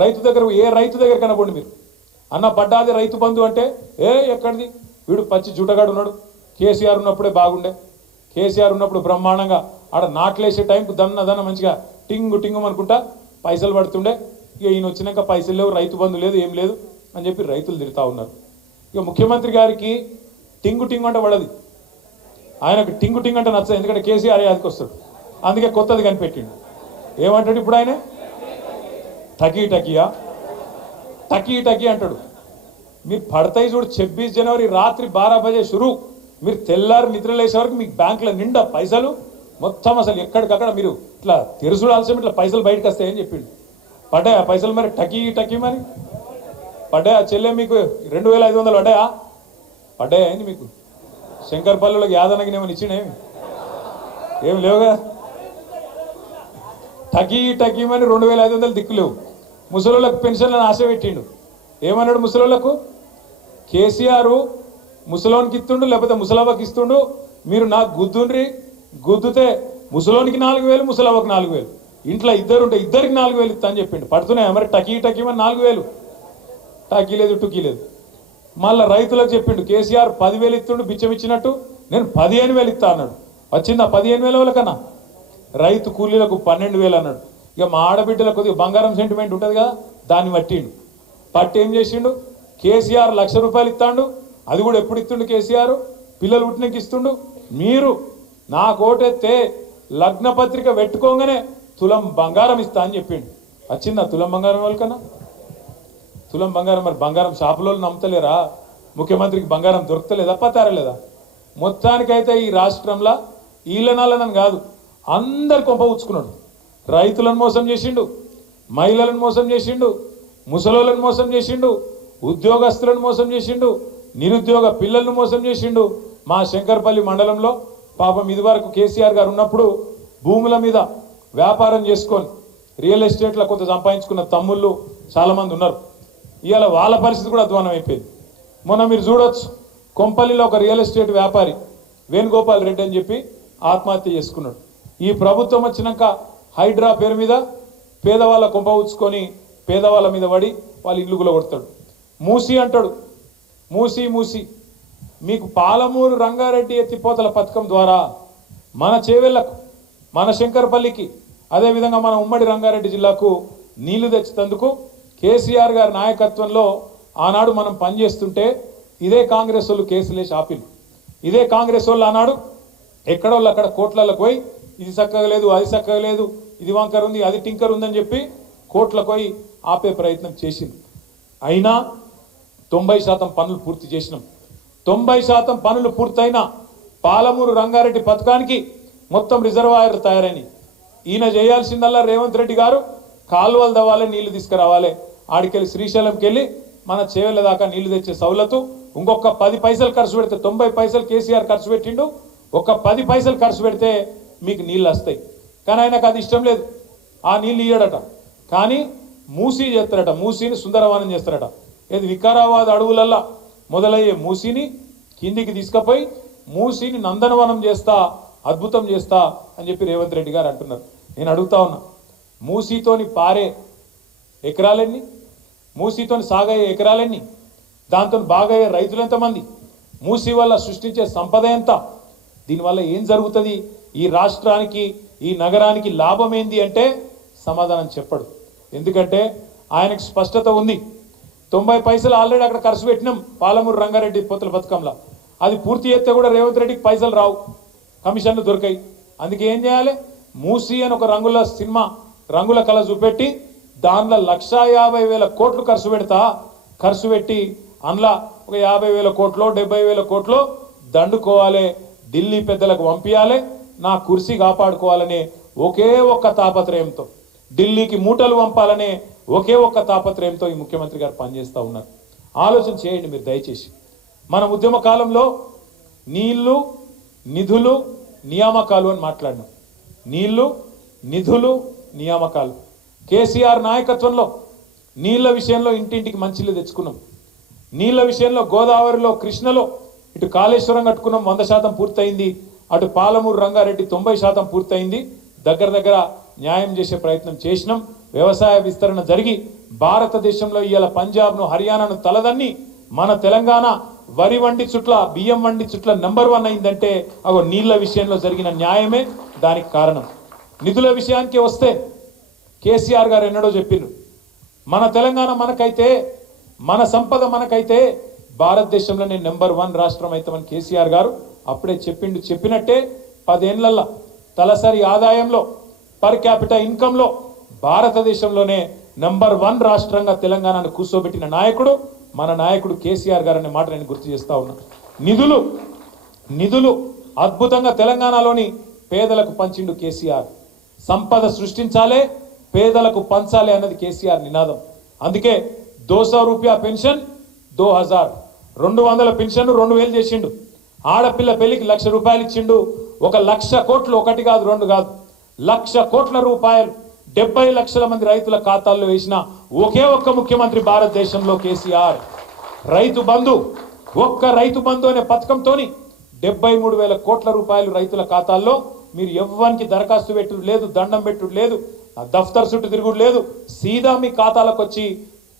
రైతు దగ్గర ఏ రైతు దగ్గర కనబడి మీరు అన్న పడ్డాది రైతు బంధు అంటే ఎక్కడిది వీడు పచ్చి జుటగాడు ఉన్నాడు. కేసీఆర్ ఉన్నప్పుడే బాగుండే, కేసీఆర్ ఉన్నప్పుడు బ్రహ్మాండంగా ఆడ నాట్లేసే టైంకు దన్న మంచిగా టింగు టింగు అనుకుంటా పైసలు పడుతుండే. ఇక ఈయన వచ్చినాక పైసలు లేవు, రైతు బంధు లేదు, ఏం లేదు అని చెప్పి రైతులు తిరుగుతూ ఉన్నారు. ఇక ముఖ్యమంత్రి గారికి టింగు టింగు అంటే పడది, ఆయనకు టింగు టింగు అంటే నచ్చదు. ఎందుకంటే కేసీఆర్ అదికి వస్తాడు, అందుకే కొత్తది కనిపెట్టిండు. ఏమంటాడు ఇప్పుడు ఆయన? టకీ టకీయా, టకీ టకీ అంటాడు. మీరు పడతాయి చూడు 26 జనవరి రాత్రి 12 బజే షురు, మీరు తెల్లారి నిద్రలేసే వరకు మీకు బ్యాంకులో నిండా పైసలు మొత్తం అసలు ఎక్కడికక్కడ మీరు ఇట్లా తెరుసుడాల్సిన ఇట్లా పైసలు బయటకు వస్తాయని చెప్పిండు. పడ్డాయా పైసలు మరి? టకీ టకీ మరి పడ్డాయా? చెల్లె మీకు 2500 పడ్డాయా? పడ్డాయా అయింది మీకు? శంకర్పల్లిలోకి యాదనకి ఏమైనా ఇచ్చినేమి? ఏమి లేవుగా. టకీ టకీమని 2500 దిక్కులేవు. ముసలోళ్ళకు పెన్షన్లను ఆశ పెట్టిండు. ఏమన్నాడు ముసలోళ్ళకు? కేసీఆర్ ముసలోనికి ఇస్తుండు, లేకపోతే ముసలవ్వకి ఇస్తుండు, మీరు నాకు గుద్దుండ్రి, గుద్దుతే ముసలోనికి 4000, ముసలవ్వకు 4000, ఇంట్లో ఇద్దరు ఉంటే ఇద్దరికి 4000 ఇస్తా అని చెప్పిండు. పడుతున్నాయా మరి? టకీ టకీమని 4000, టకీ లేదు టుకీ లేదు. మళ్ళీ రైతులకు చెప్పిండు కేసీఆర్ 10,000 ఇస్తుండు బిచ్చం ఇచ్చినట్టు, నేను 15,000 ఇస్తా అన్నాడు. వచ్చిందా 15,000 వాళ్ళకన్నా? రైతు కూలీలకు 12,000 అన్నాడు. ఇక మా ఆడబిడ్డలకు కొద్దిగా బంగారం సెంటిమెంట్ ఉంటుంది కదా, దాన్ని పట్టిండు. పట్టి ఏం చేసిండు? కేసీఆర్ ₹1,00,000 ఇస్తాడు. అది కూడా ఎప్పుడు ఇస్తుండు కేసీఆర్? పిల్లలు పుట్టినకి ఇస్తుండు. మీరు నా కోటెత్తే లగ్న పత్రిక పెట్టుకోగానే తులం బంగారం ఇస్తా అని చెప్పిండు. వచ్చిందా తులం బంగారం వాళ్ళకన్నా? తులం బంగారం మరి బంగారం షాపులో నమ్ముతలేరా? ముఖ్యమంత్రికి బంగారం దొరకలేదా? పతారలేదా? మొత్తానికైతే ఈ రాష్ట్రంలో ఈలనాలని కాదు, అందరు కొంప ఉచ్చుకున్నాడు. రైతులను మోసం చేసిండు, మహిళలను మోసం చేసిండు, ముసలోళ్ళను మోసం చేసిండు, ఉద్యోగస్తులను మోసం చేసిండు, నిరుద్యోగ పిల్లలను మోసం చేసిండు. మా శంకర్పల్లి మండలంలో పాపం ఇదివరకు కేసీఆర్ గారు ఉన్నప్పుడు భూముల మీద వ్యాపారం చేసుకొని రియల్ ఎస్టేట్లో కొంత సంపాదించుకున్న తమ్ముళ్ళు చాలామంది ఉన్నారు. ఇవాళ వాళ్ళ పరిస్థితి కూడా అధ్వానం అయిపోయింది. మొన్న మీరు చూడవచ్చు, కొంపల్లిలో ఒక రియల్ ఎస్టేట్ వ్యాపారి వేణుగోపాల్ రెడ్డి అని చెప్పి ఆత్మహత్య చేసుకున్నాడు. ఈ ప్రభుత్వం వచ్చినాక హైడ్రా పేరు మీద పేదవాళ్ళ కొంప ఉచ్చుకొని పేదవాళ్ళ మీద పడి వాళ్ళ ఇల్లు కొడతాడు. మూసి అంటాడు. మూసి మూసి మీకు పాలమూరు రంగారెడ్డి ఎత్తిపోతల పథకం ద్వారా మన చేవెళ్లకు, మన శంకర్పల్లికి, అదేవిధంగా మన ఉమ్మడి రంగారెడ్డి జిల్లాకు నీళ్లు తెచ్చేందుకు కేసీఆర్ గారి నాయకత్వంలో ఆనాడు మనం పనిచేస్తుంటే ఇదే కాంగ్రెస్ వాళ్ళు కేసులేసి ఆపిలు. ఇదే కాంగ్రెస్ వాళ్ళు ఆనాడు ఎక్కడోళ్ళు అక్కడ కోట్లకు పోయి ఇది చక్కగా లేదు, అది చక్కగా లేదు, ఇది వంకర్ ఉంది, అది టింకర్ ఉందని చెప్పి కోట్లకు పోయి ఆపే ప్రయత్నం చేసింది. అయినా 90% పనులు పూర్తి చేసినాం. 90% పనులు పూర్తయినా పాలమూరు రంగారెడ్డి పథకానికి మొత్తం రిజర్వాయర్ తయారైనవి. ఈయన చేయాల్సిందల్లా రేవంత్ రెడ్డి గారు కాలువలు తవ్వాలి, నీళ్లు తీసుకురావాలి, ఆడికెళ్ళి శ్రీశైలంకి వెళ్ళి మన చేవెళ్ళ దాకా నీళ్లు తెచ్చే సౌలతు. ఇంకొక 10 పైసలు ఖర్చు పెడితే, 90 పైసలు కేసీఆర్ ఖర్చు పెట్టిండు, ఒక 10 పైసలు ఖర్చు పెడితే మీకు నీళ్ళు వస్తాయి. కానీ ఆయనకు అది ఇష్టం లేదు, ఆ నీళ్ళు ఇయ్యడట. కానీ మూసీ చేస్తారట, మూసీని సుందరవనం చేస్తారట. ఏది వికారాబాద్ అడవులల్లా మొదలయ్యే మూసీని కిందికి తీసుకుపోయి మూసీని నందనవనం చేస్తా, అద్భుతం చేస్తా అని చెప్పి రేవంత్ రెడ్డి గారు అంటున్నారు. నేను అడుగుతా ఉన్నా, మూసీతోని పారే ఎకరాలెన్ని, మూసీతోని సాగయ్యే ఎకరాలెన్ని, దాంతో బాగయ్యే రైతులు ఎంతమంది, మూసీ వల్ల సృష్టించే సంపద ఎంత, దీనివల్ల ఏం జరుగుతుంది, ఈ రాష్ట్రానికి ఈ నగరానికి లాభం ఏంది అంటే సమాధానం చెప్పడు. ఎందుకంటే ఆయనకు స్పష్టత ఉంది. 90 పైసలు ఆల్రెడీ అక్కడ ఖర్చు పెట్టినాం పాలమూరు రంగారెడ్డి పోతల పథకంలో. అది పూర్తి చేస్తే కూడా రేవంత్ రెడ్డికి పైసలు రావు, కమిషన్లు దొరికాయి. అందుకే ఏం చేయాలి? మూసీ అని ఒక రంగుల సినిమా, రంగుల కళ చూపెట్టి దానిలో 1,50,000 కోట్లు ఖర్చు పెట్టి అందులో ఒక 50,000 కోట్లో 70,000 కోట్లో దండుకోవాలి, ఢిల్లీ పెద్దలకు పంపించాలి, నా కుర్సీ కాపాడుకోవాలనే ఒకే ఒక్క తాపత్రయంతో, ఢిల్లీకి మూటలు పంపాలనే ఒకే ఒక్క తాపత్రయంతో ఈ ముఖ్యమంత్రి గారు పనిచేస్తూ ఉన్నారు. ఆలోచన చేయండి మీరు దయచేసి. మన ఉద్యమ కాలంలో నీళ్లు, నిధులు, నియామకాలు అని మాట్లాడినాం. నీళ్లు, నిధులు, నియామకాలు. కేసీఆర్ నాయకత్వంలో నీళ్ల విషయంలో ఇంటింటికి మంచిళ్ళు తెచ్చుకున్నాం. నీళ్ల విషయంలో గోదావరిలో, కృష్ణలో ఇటు కాళేశ్వరం కట్టుకున్నాం, 100% పూర్తయింది. అటు పాలమూరు రంగారెడ్డి 90% పూర్తయింది. దగ్గర న్యాయం చేసే ప్రయత్నం చేసినాం. వ్యవసాయ విస్తరణ జరిగి భారతదేశంలో ఇవాళ పంజాబ్ను హర్యానాను తలదన్ని మన తెలంగాణ వరి వండి చుట్ల బియ్యం వండి చుట్ల నెంబర్ 1 అయిందంటే అగో నీళ్ల విషయంలో జరిగిన న్యాయమే దానికి కారణం. నిధుల విషయానికి వస్తే కేసీఆర్ గారు ఎన్నడో చెప్పిండ్రు, మన తెలంగాణ మనకైతే మన సంపద మనకైతే భారతదేశంలోనే నెంబర్ 1 రాష్ట్రం అవుతామని కేసీఆర్ గారు అప్పుడే చెప్పినట్టే 10 ఏళ్లలో తలసరి ఆదాయంలో పర్ క్యాపిటల్ ఇన్కంలో భారతదేశంలోనే నెంబర్ 1 రాష్ట్రంగా తెలంగాణను కూర్చోబెట్టిన నాయకుడు మన నాయకుడు కేసీఆర్ గారు అనే మాట నేను గుర్తు చేస్తా ఉన్నా. నిధులు అద్భుతంగా తెలంగాణలోని పేదలకు పంచిండు కేసీఆర్. సంపద సృష్టించాలే, పేదలకు పంచాలి అన్నది కేసీఆర్ నినాదం. అందుకే 200 రూపాయ పెన్షన్ 2000, 200 పెన్షన్ 2000 చేసిండు. ఆడపిల్ల పెళ్లికి 1,00,000 రూపాయలు ఇచ్చిండు. 1,00,000 కోట్లు, ఒకటి కాదు రెండు కాదు, 1,00,000 కోట్ల రూపాయలు 70 లక్షల మంది రైతుల ఖాతాల్లో వేసిన ఒకే ఒక్క ముఖ్యమంత్రి భారతదేశంలో కేసీఆర్. రైతు బంధు, ఒక్క రైతు బంధు అనే పథకంతోని 73,000 కోట్ల రూపాయలు రైతుల ఖాతాల్లో. మీరు ఎవ్వరికి దరఖాస్తు పెట్టుడు లేదు, దండం పెట్టుడు లేదు, దఫ్తర్ చుట్టూ తిరుగుడు లేదు, సీదా మీ ఖాతాలకు వచ్చి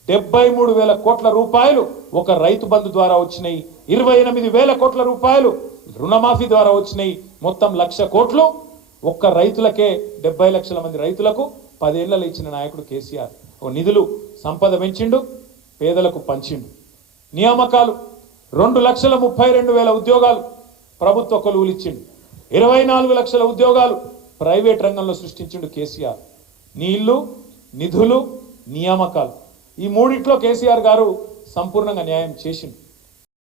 73,000 కోట్ల రూపాయలు ఒక రైతు బంధు ద్వారా వచ్చినాయి. 28,000 కోట్ల రూపాయలు రుణమాఫీ ద్వారా వచ్చినాయి. మొత్తం 1,00,000 కోట్లు ఒక్క రైతులకే, 70 లక్షల మంది రైతులకు 10 ఏళ్లలో ఇచ్చిన నాయకుడు కేసీఆర్. నిధులు సంపద పెంచిండు, పేదలకు పంచిండు. నియామకాలు 2,32,000 ఉద్యోగాలు ప్రభుత్వ కొలువులు ఇచ్చిండు. 24 లక్షల ఉద్యోగాలు ప్రైవేట్ రంగంలో సృష్టించిండు కేసీఆర్. నీళ్లు, నిధులు, నియామకాలు, ఈ మూడిట్లో కేసీఆర్ గారు సంపూర్ణంగా న్యాయం చేసిండు.